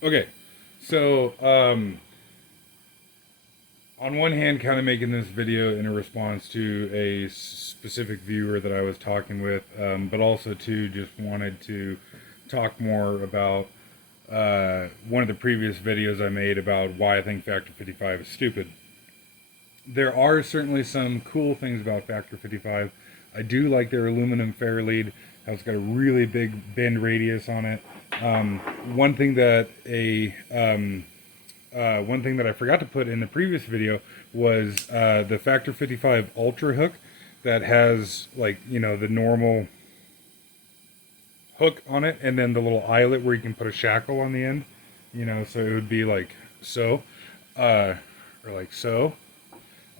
Okay, so on one hand, kind of making this video in a response to a specific viewer that I was talking with, but also too just wanted to talk more about one of the previous videos I made about why I think Factor 55 is stupid. There are certainly some cool things about Factor 55. I do like their aluminum fairlead. It's got a really big bend radius on it. Um, one thing that a one thing that I forgot to put in the previous video was the Factor 55 Ultra hook that has, like, the normal hook on it and then the little eyelet where you can put a shackle on the end. So it would be like so, or like so.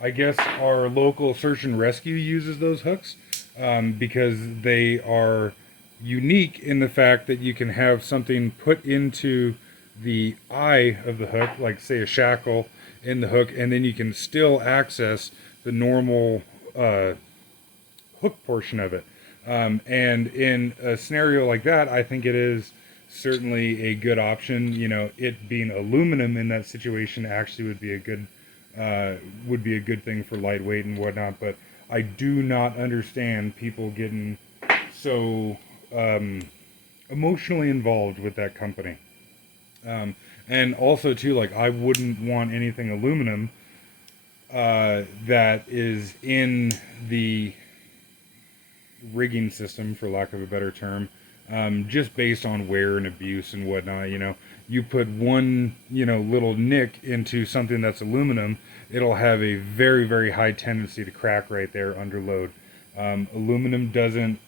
I guess our local search and rescue uses those hooks because they are unique in the fact that you can have something put into the eye of the hook, like say a shackle in the hook, and then you can still access the normal hook portion of it. And in a scenario like that, I think it is certainly a good option. It being aluminum in that situation actually would be a good thing for lightweight and whatnot. But I do not understand people getting so emotionally involved with that company. And also too, like, I wouldn't want anything aluminum that is in the rigging system, for lack of a better term, just based on wear and abuse and whatnot. You put one, little nick into something that's aluminum, it'll have a very, very high tendency to crack right there under load. Aluminum doesn't.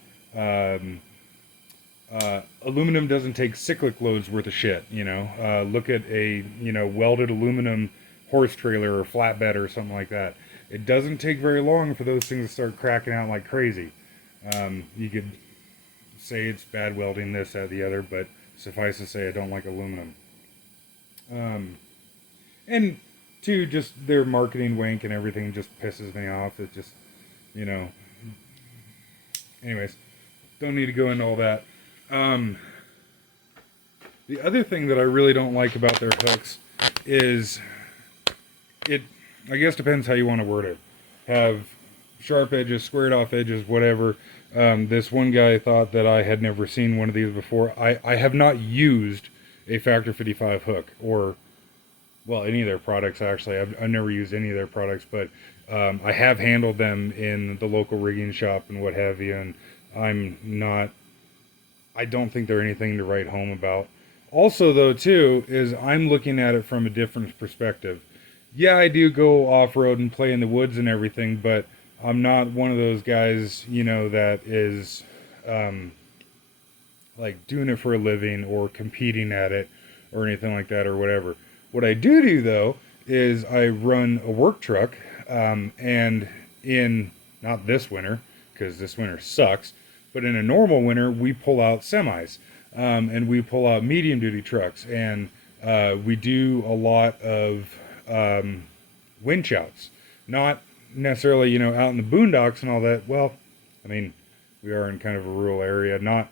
Aluminum doesn't take cyclic loads worth of shit. Look at a welded aluminum horse trailer or flatbed or something like that. It doesn't take very long for those things to start cracking out like crazy. You could say it's bad welding, this, that, the other, but suffice to say, I don't like aluminum. And two, just their marketing wank and everything just pisses me off. It just, you know. Anyways, don't need to go into all that. The other thing that I really don't like about their hooks is it, I guess, depends how you want to word it. Have sharp edges, squared off edges, whatever. This one guy thought that I had never seen one of these before. I have not used a Factor 55 hook, or, well, any of their products, actually. I've never used any of their products, but I have handled them in the local rigging shop and what have you, and I don't think they're anything to write home about. Also, though, too, is I'm looking at it from a different perspective. Yeah, I do go off-road and play in the woods and everything, but I'm not one of those guys, that is like doing it for a living or competing at it or anything like that or whatever. What I do though is I run a work truck, and in, not this winter because this winter sucks, but in a normal winter we pull out semis, and we pull out medium duty trucks, and we do a lot of winch outs. Not necessarily, out in the boondocks and all that. Well, I mean, we are in kind of a rural area, not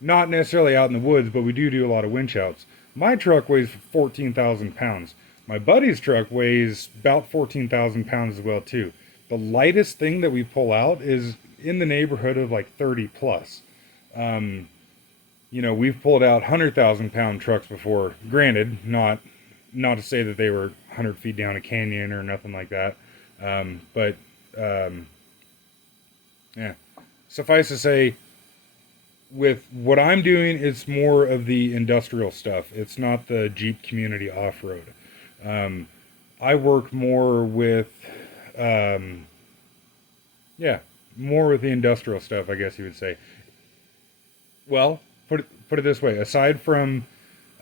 necessarily out in the woods, but we do a lot of winch outs. My truck weighs 14,000 pounds. My buddy's truck weighs about 14,000 pounds as well too. The lightest thing that we pull out is in the neighborhood of like 30 plus. We've pulled out 100,000 pound trucks before. Granted, not to say that they were 100 feet down a canyon or nothing like that. But yeah, suffice to say, with what I'm doing, it's more of the industrial stuff. It's not the Jeep community off-road. I work more with, more with the industrial stuff, I guess you would say. Well, put it this way: aside from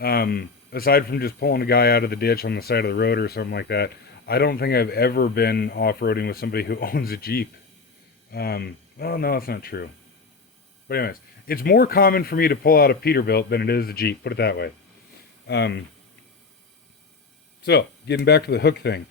just pulling a guy out of the ditch on the side of the road or something like that, I don't think I've ever been off-roading with somebody who owns a Jeep. Well, no, that's not true. But anyways, it's more common for me to pull out a Peterbilt than it is a Jeep, put it that way. So, getting back to the hook thing.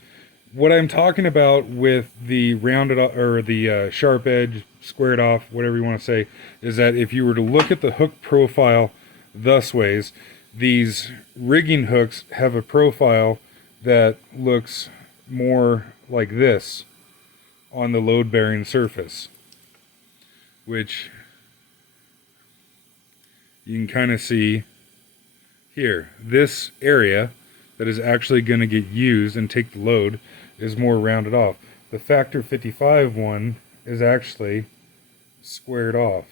What I'm talking about with the rounded, or the sharp edge, squared off, whatever you want to say, is that if you were to look at the hook profile thus ways, these rigging hooks have a profile that looks more like this on the load-bearing surface, which you can kind of see here. This area that is actually going to get used and take the load is more rounded off. The Factor 55 one is actually squared off.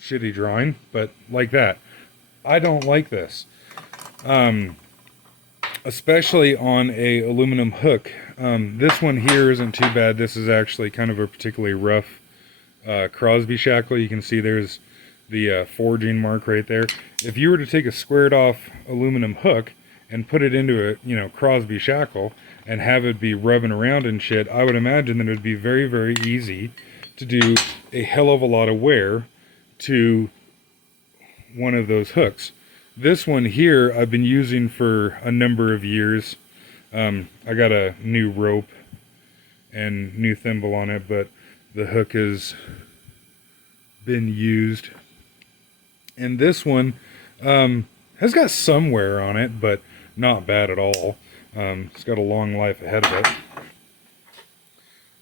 Shitty drawing, but like that. I don't like this. Especially on a aluminum hook. This one here isn't too bad. This is actually kind of a particularly rough Crosby shackle. You can see there's the forging mark right there. If you were to take a squared off aluminum hook and put it into a Crosby shackle and have it be rubbing around and shit, I would imagine that it would be very, very easy to do a hell of a lot of wear to one of those hooks. This one here I've been using for a number of years. I got a new rope and new thimble on it, but the hook has been used. And this one has got some wear on it, but not bad at all. It's got a long life ahead of it.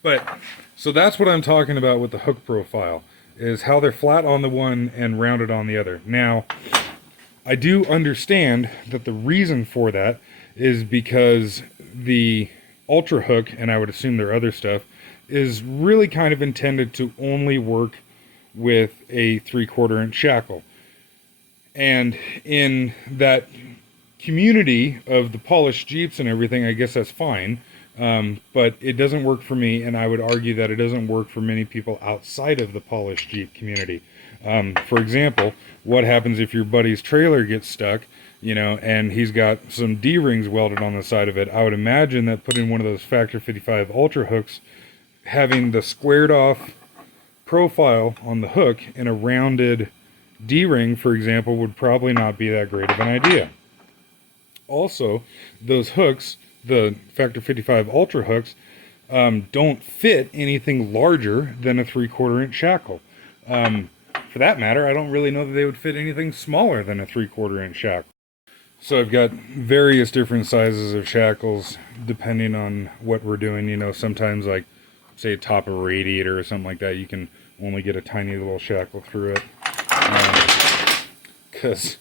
But, so that's what I'm talking about with the hook profile, is how they're flat on the one and rounded on the other. Now, I do understand that the reason for that is because the Ultra hook, and I would assume their other stuff, is really kind of intended to only work with a 3/4 inch shackle. And in that community of the polished Jeeps and everything, I guess that's fine. But it doesn't work for me, and I would argue that it doesn't work for many people outside of the polished Jeep community. For example, what happens if your buddy's trailer gets stuck, and he's got some D-rings welded on the side of it? I would imagine that putting one of those Factor 55 Ultra hooks, having the squared off profile on the hook and a rounded D-ring, for example, would probably not be that great of an idea. Also, those hooks, the Factor 55 Ultra hooks, don't fit anything larger than a 3/4 inch shackle. For that matter, I don't really know that they would fit anything smaller than a 3/4 inch shackle. So I've got various different sizes of shackles depending on what we're doing. Sometimes, like, say, top of a radiator or something like that, you can only get a tiny little shackle through it. Because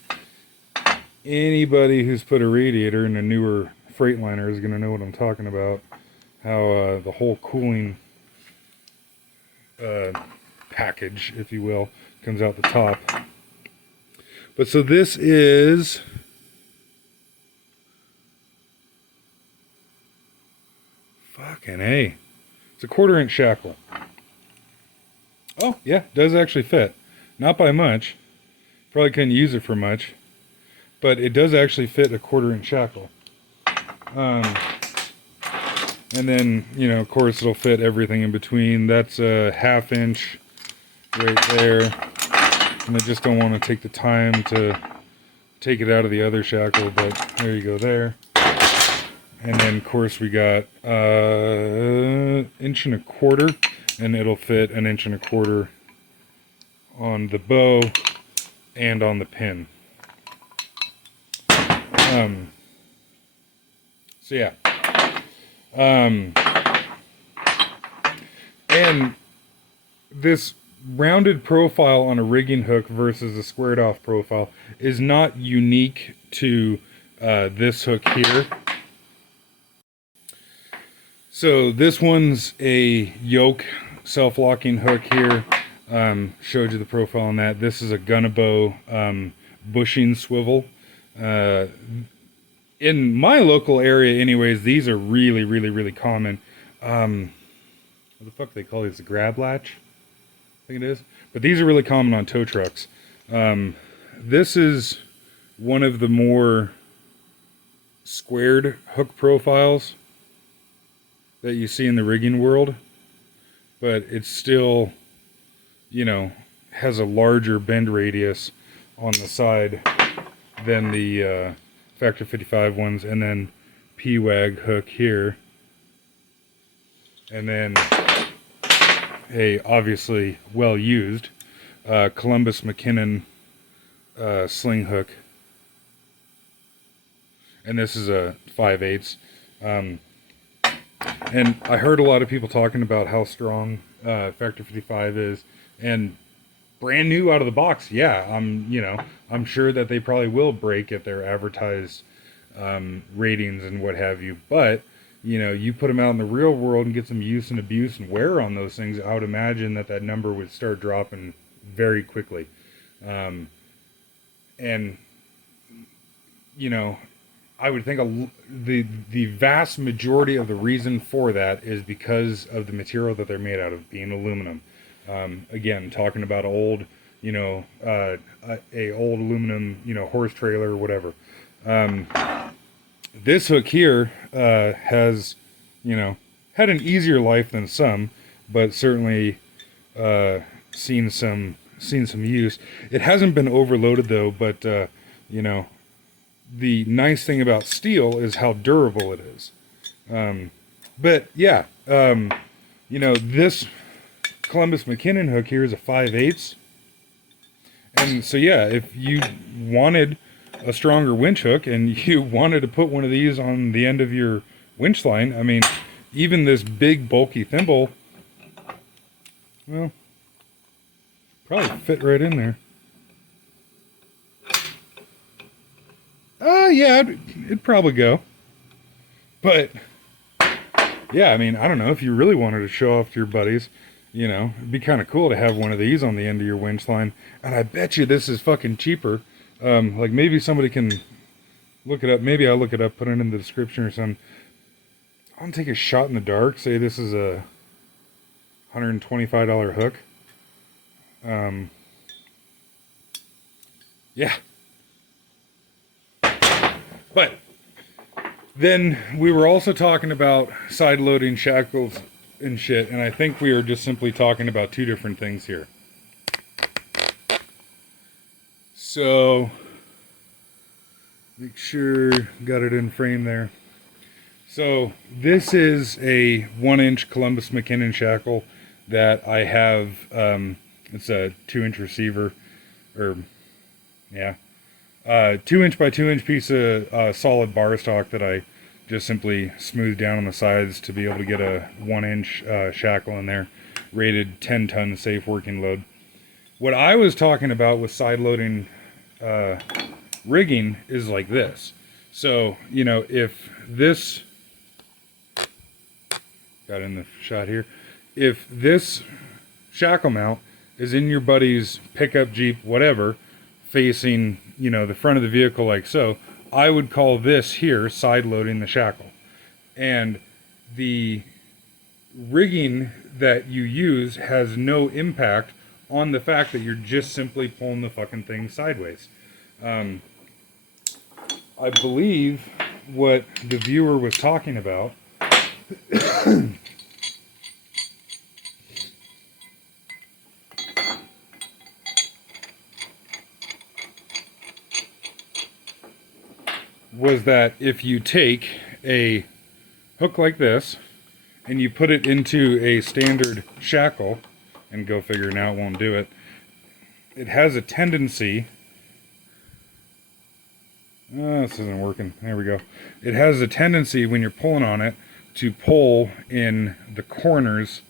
anybody who's put a radiator in a newer Freightliner is going to know what I'm talking about. How the whole cooling package, if you will, comes out the top. But so this is fucking A. It's a 1/4 inch shackle. Oh, yeah, does actually fit. Not by much. Probably couldn't use it for much. But it does actually fit a 1/4 inch shackle. And then, of course, it'll fit everything in between. That's a 1/2 inch right there. And I just don't want to take the time to take it out of the other shackle, but there you go there. And then, of course, we got 1 1/4 inch, and it'll fit 1 1/4 inch on the bow and on the pin. So yeah. And this rounded profile on a rigging hook versus a squared off profile is not unique to this hook here. So this one's a yoke self-locking hook here. Showed you the profile on that. This is a Gunnabo bushing swivel. In my local area anyways, these are really, really, really common. What the fuck do they call these? The grab latch? I think it is. But these are really common on tow trucks. This is one of the more squared hook profiles that you see in the rigging world. But it's still, has a larger bend radius on the side than the Factor 55 ones, and then P-Wag hook here, and then a obviously well used Columbus McKinnon sling hook, and this is a 5/8. And I heard a lot of people talking about how strong Factor 55 is, and brand new out of the box. Yeah, I'm sure that they probably will break at their advertised ratings and what have you. But you put them out in the real world and get some use and abuse and wear on those things. I would imagine that number would start dropping very quickly. And I would think the vast majority of the reason for that is because of the material that they're made out of, being aluminum. Again, talking about old, a old aluminum, horse trailer or whatever. This hook here has, had an easier life than some, but certainly seen some use. It hasn't been overloaded though, but the nice thing about steel is how durable it is. But yeah, this Columbus McKinnon hook here is a 5/8. And so yeah, if you wanted a stronger winch hook and you wanted to put one of these on the end of your winch line, I mean, even this big bulky thimble, well, probably fit right in there. Yeah, it'd probably go. But yeah, I mean, I don't know, if you really wanted to show off to your buddies, it'd be kind of cool to have one of these on the end of your winch line. And I bet you this is fucking cheaper. Like maybe somebody can look it up. Maybe I'll look it up, put it in the description or something. I'll take a shot in the dark. Say this is a $125 hook. Yeah. But then we were also talking about side loading shackles and shit, and I think we are just simply talking about two different things here. So, make sure got it in frame there. So this is a 1-inch Columbus McKinnon shackle that I have. It's a 2-inch receiver, or yeah, 2-inch by 2-inch piece of solid bar stock that I just simply smoothed down on the sides to be able to get a 1-inch shackle in there, rated 10-ton safe working load. What I was talking about with side loading rigging is like this. So, if this, got in the shot here, if this shackle mount is in your buddy's pickup, Jeep, whatever, facing, the front of the vehicle like so, I would call this here side loading the shackle. And the rigging that you use has no impact on the fact that you're just simply pulling the fucking thing sideways. I believe what the viewer was talking about was that if you take a hook like this and you put it into a standard shackle, and go figure, now it won't do it, it has a tendency, this isn't working, there we go, it has a tendency when you're pulling on it to pull in the corners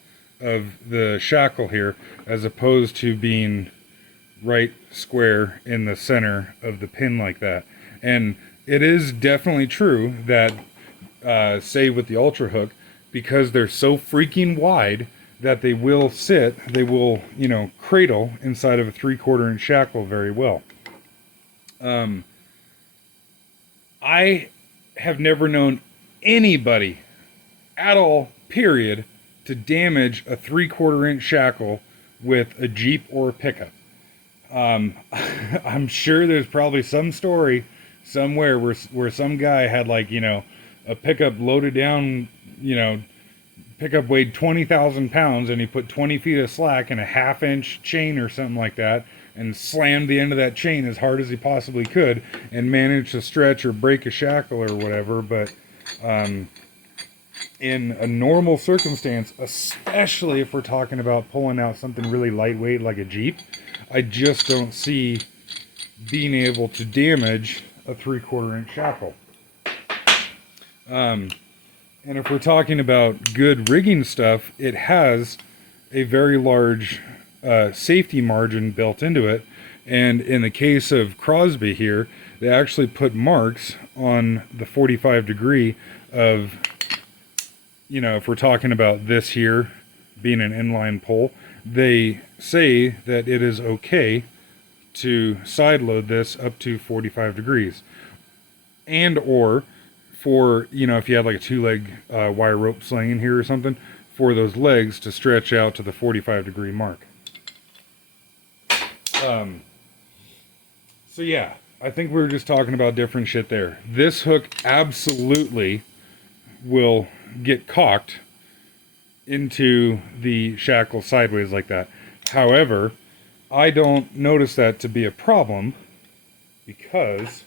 of the shackle here, as opposed to being right square in the center of the pin like that. And it is definitely true that, say with the Ultra Hook, because they're so freaking wide that they will cradle inside of a 3/4 inch shackle very well. I have never known anybody at all, period, to damage a 3/4 inch shackle with a Jeep or a pickup. I'm sure there's probably some story somewhere where some guy had a pickup loaded down, pickup weighed 20,000 pounds and he put 20 feet of slack in a 1/2 inch chain or something like that and slammed the end of that chain as hard as he possibly could and managed to stretch or break a shackle or whatever. But in a normal circumstance, especially if we're talking about pulling out something really lightweight like a Jeep, I just don't see being able to damage a 3/4 inch shackle. And if we're talking about good rigging stuff, it has a very large safety margin built into it. And in the case of Crosby here, they actually put marks on the 45 degree of, you know, if we're talking about this here being an inline pole, they say that it is okay to side load this up to 45 degrees. And or for, you know, if you had like a 2-leg wire rope sling in here or something, for those legs to stretch out to the 45 degree mark. So yeah, I think we were just talking about different shit there. This hook absolutely will get cocked into the shackle sideways like that. However, I don't notice that to be a problem because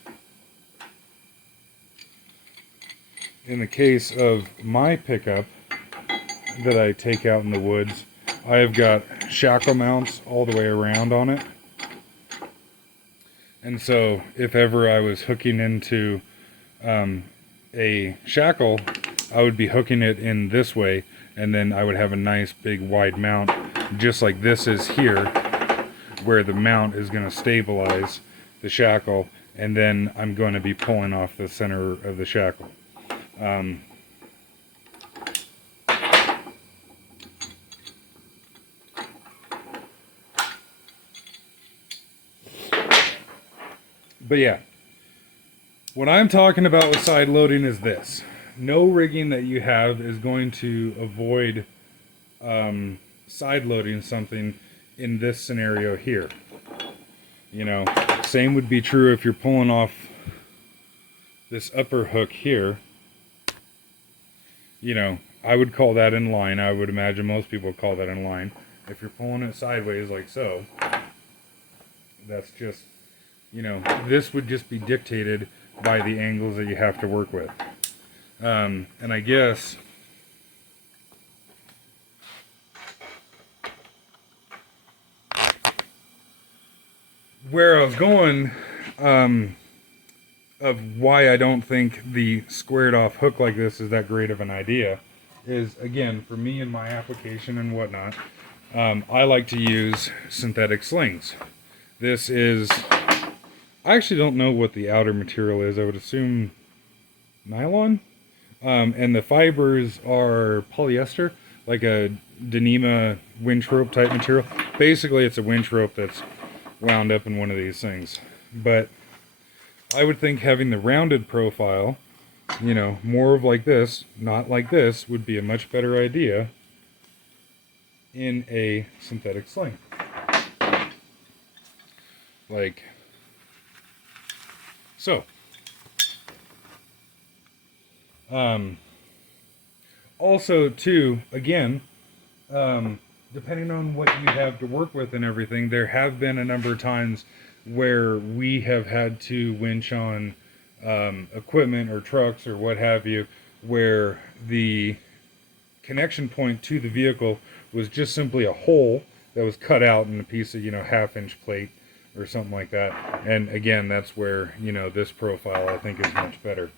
in the case of my pickup that I take out in the woods, I have got shackle mounts all the way around on it. And so if ever I was hooking into a shackle, I would be hooking it in this way, and then I would have a nice big wide mount, just like this is here, where the mount is going to stabilize the shackle, and then I'm going to be pulling off the center of the shackle. But yeah, what I'm talking about with side loading is this. No rigging that you have is going to avoid side loading something in this scenario here. You know, same would be true if you're pulling off this upper hook here. You know, I would call that in line. I would imagine most people would call that in line. If you're pulling it sideways like so, that's just, you know, this would just be dictated by the angles that you have to work with. And I guess where I was going, of why I don't think the squared off hook like this is that great of an idea is, again, for me and my application and whatnot, I like to use synthetic slings. This is, I actually don't know what the outer material is. I would assume nylon. And the fibers are polyester, like a Dyneema winch rope type material. Basically, it's a winch rope that's wound up in one of these things. But I would think having the rounded profile, you know, more of like this, not like this, would be a much better idea in a synthetic sling. Like so. Also, too, again, depending on what you have to work with and everything, there have been a number of times where we have had to winch on equipment or trucks or what have you, where the connection point to the vehicle was just simply a hole that was cut out in a piece of, you know, 1/2-inch plate or something like that. And again, that's where, you know, this profile I think is much better.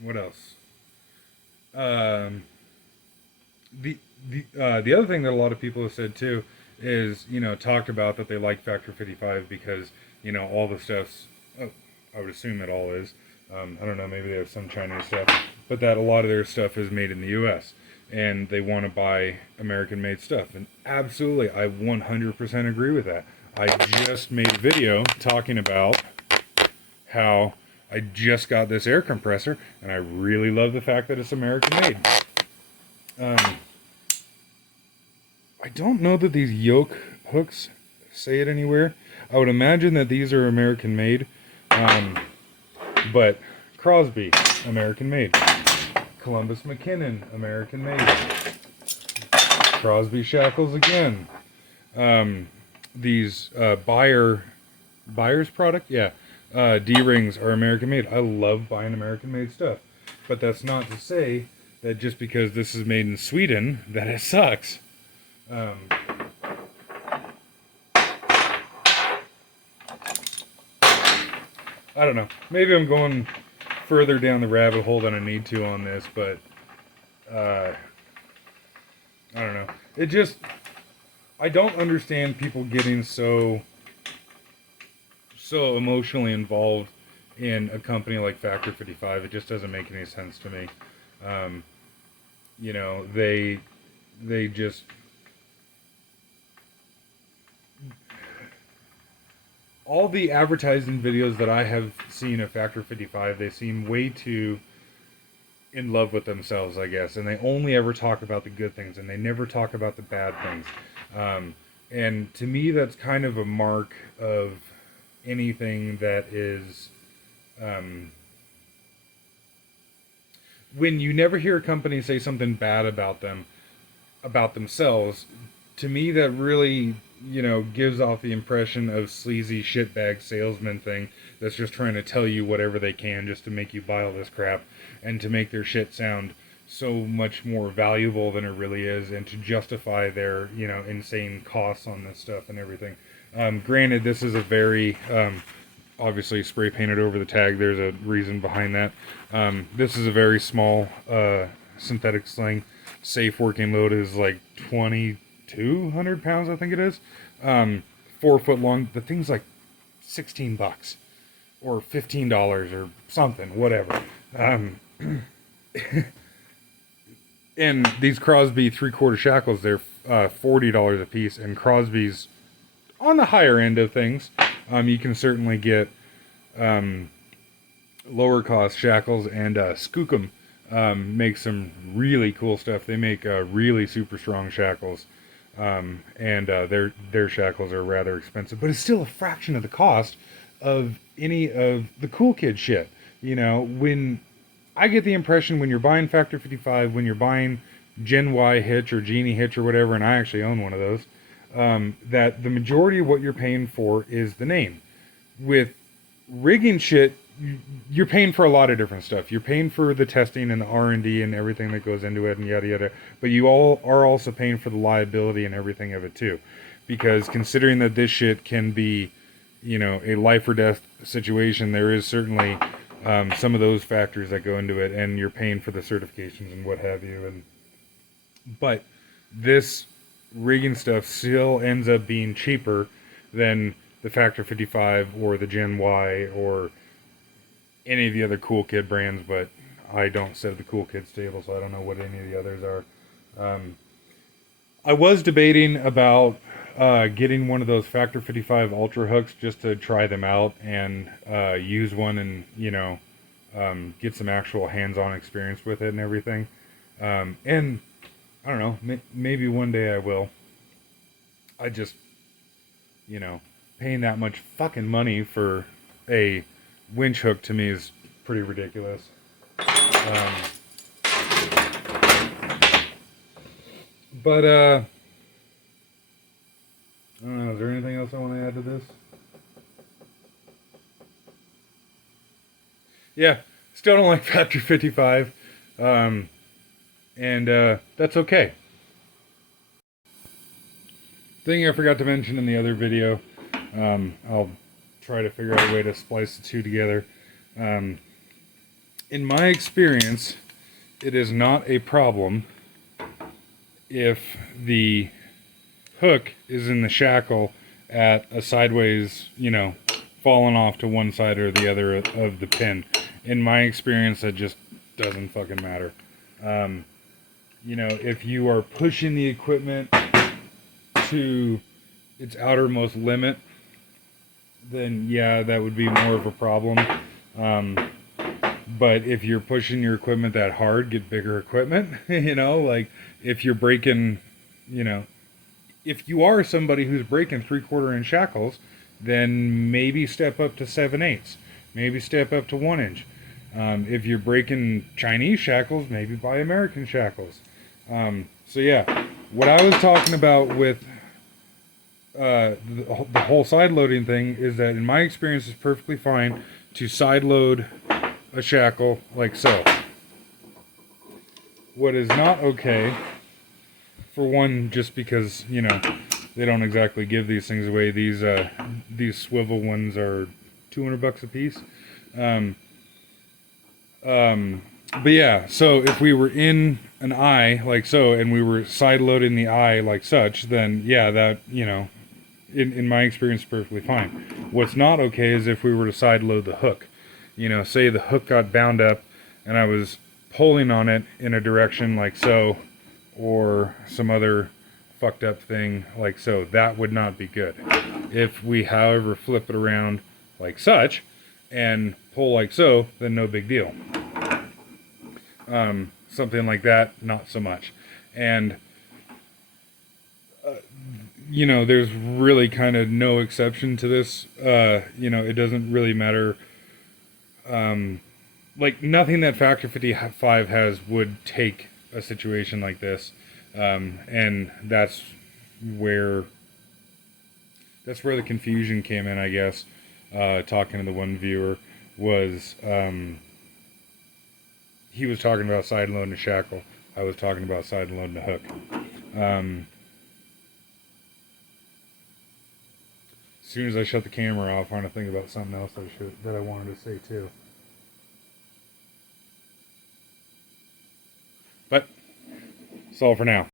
What else? The other thing that a lot of people have said too is, you know, talked about that they like Factor 55 because, you know, all the stuff's, oh, I would assume it all is, I don't know, maybe they have some Chinese stuff, but that a lot of their stuff is made in the US and they want to buy American made stuff. And absolutely, I 100% agree with that. I just made a video talking about how I just got this air compressor, and I really love the fact that it's American made. I don't know that these yoke hooks say it anywhere. I would imagine that these are American made, but Crosby, American made. Columbus McKinnon, American made. Crosby shackles again. These Buyer's product, yeah. D-rings are American made. I love buying American made stuff. But that's not to say that just because this is made in Sweden, that it sucks. I don't know. Maybe I'm going further down the rabbit hole than I need to on this, but I don't know. It just, I don't understand people getting so emotionally involved in a company like Factor 55. It just doesn't make any sense to me. You know, they just, all the advertising videos that I have seen of Factor 55, they seem way too in love with themselves, I guess, and they only ever talk about the good things, and they never talk about the bad things. And to me, that's kind of a mark of anything that is, when you never hear a company say something bad about them, about themselves, to me that really, you know, gives off the impression of sleazy shitbag salesman thing that's just trying to tell you whatever they can just to make you buy all this crap and to make their shit sound so much more valuable than it really is, and to justify their, you know, insane costs on this stuff and everything. Granted, this is a very, obviously spray painted over the tag. There's a reason behind that. This is a very small synthetic sling. Safe working load is like 2,200 pounds, I think it is. 4 foot long. The thing's like $16 or $15 or something, whatever. And these Crosby 3/4 shackles, they're $40 a piece, and Crosby's on the higher end of things. You can certainly get lower cost shackles, and Skookum makes some really cool stuff. They make really super strong shackles, and their shackles are rather expensive, but it's still a fraction of the cost of any of the cool kid shit. You know, when I get the impression when you're buying Factor 55, when you're buying Gen Y hitch or Genie hitch or whatever, and I actually own one of those, that the majority of what you're paying for is the name. With rigging shit, you're paying for a lot of different stuff. You're paying for the testing and the R&D and everything that goes into it and yada yada. But you all are also paying for the liability and everything of it too. Because considering that this shit can be, you know, a life or death situation, there is certainly some of those factors that go into it, and you're paying for the certifications and what have you. But this rigging stuff still ends up being cheaper than the Factor 55 or the Gen Y or any of the other cool kid brands, but I don't sit at the cool kids table, so I don't know what any of the others are. I was debating about getting one of those Factor 55 Ultra hooks just to try them out and use one and, you know, get some actual hands-on experience with it and everything. And I don't know, maybe one day I will. I just, you know, paying that much fucking money for a winch hook to me is pretty ridiculous. But I don't know, is there anything else I want to add to this? Yeah, still don't like Factor 55. And that's okay. Thing I forgot to mention in the other video, I'll try to figure out a way to splice the two together. In my experience, it is not a problem if the hook is in the shackle at a sideways, you know, falling off to one side or the other of the pin. In my experience, that just doesn't fucking matter. You know, if you are pushing the equipment to its outermost limit, then yeah, that would be more of a problem. But if you're pushing your equipment that hard, get bigger equipment. You know, like if you're breaking, you know, if you are somebody who's breaking 3/4 inch shackles, then maybe step up to 7/8. Maybe step up to 1 inch. If you're breaking Chinese shackles, maybe buy American shackles. So yeah, what I was talking about with the whole side loading thing is that in my experience it's perfectly fine to side load a shackle like so. What is not okay, for one, just because, you know, they don't exactly give these things away. These swivel ones are $200 a piece. But yeah, so if we were in an eye like so, and we were side loading the eye like such, then yeah, that, you know, in my experience, perfectly fine. What's not okay is if we were to side load the hook. You know, say the hook got bound up and I was pulling on it in a direction like so, or some other fucked up thing like so. That would not be good. If we, however, flip it around like such and pull like so, then no big deal. Something like that, not so much. And you know, there's really kind of no exception to this. You know, it doesn't really matter. Like, nothing that Factor 55 has would take a situation like this. And where that's where the confusion came in, I guess. Talking to the one viewer was, he was talking about side loading a shackle. I was talking about side loading a hook. As soon as I shut the camera off, I'm trying to think about something else that I wanted to say too. But that's all for now.